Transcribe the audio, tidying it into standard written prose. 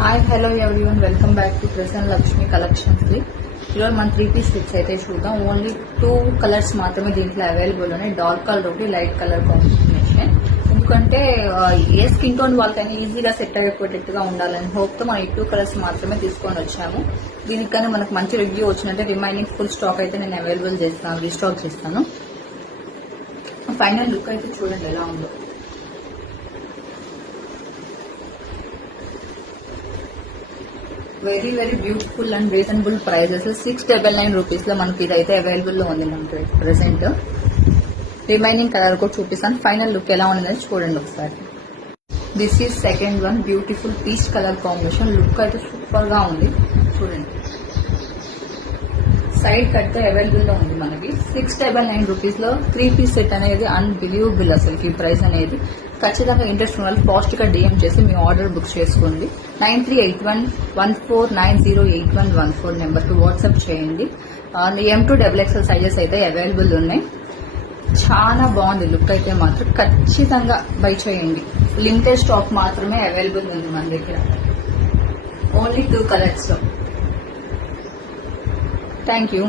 Hi hello everyone, welcome back to Prasanna Lakshmi collections కి. ఈరోజు మన 3-piece సెట్స్ అయితే చూద్దాం. ఓన్లీ 2 కలర్స్ మాత్రమే దీంట్లో అవైలబుల్ ఉన్నాయి. డార్క్ కలర్ ఒకటి, లైట్ కలర్ కాంబినేషన్. ఎందుకంటే ఏ స్కిన్ టోన్ వాళ్ళకైనా ఈజీగా సెట్ అయిపోయేట్టుగా ఉండాలని హోప్ తో మనం ఈ 2 కలర్స్ మాత్రమే తీసుకొని వచ్చాము. దీనికన్నా మనకు మంచి రివ్యూ వచ్చినట్టే రిమైనింగ్ ఫుల్ స్టాక్ అయితే నేను అవైలబుల్ చేస్తాను, రీస్టాక్ చేస్తాను. ఫైనల్ లుక్ అయితే చూడండి ఎలా ఉందో. Very very beautiful and reasonable prices. 699 rupees లో మనకి ఇదైతే అవైలబుల్ లో ఉంది మనకి ప్రెసెంట్. రిమైనింగ్ కలర్ కూడా చూపిస్తాను. ఫైనల్ లుక్ ఎలా ఉన్నది చూడండి ఒకసారి. This is second one, beautiful peach colour combination. Look అయితే సూపర్ గా ఉంది చూడండి. సైడ్ కట్ తో అవైలబుల్ లో ఉంది మనకి. 699 రూపీస్ లో 3-piece సెట్ అనేది అన్బిలీవబుల్ అసలు ఈ ప్రైస్ అనేది. ఖచ్చితంగా ఇంట్రెస్ట్ ఉన్న వాళ్ళు ఫాస్ట్ గా డిఎం చేసి మీ ఆర్డర్ బుక్ చేసుకోండి. 938114908114 నెంబర్ కు వాట్సాప్ చేయండి. M2XXL సైజెస్ అయితే అవైలబుల్ ఉన్నాయి. చాలా బాగుంది లుక్ అయితే మాత్రం. ఖచ్చితంగా బై చేయండి. లిమిటెడ్ స్టాక్ మాత్రమే అవైలబుల్ ఉంది మన దగ్గర, ఓన్లీ 2 కలర్స్ లో. Thank you.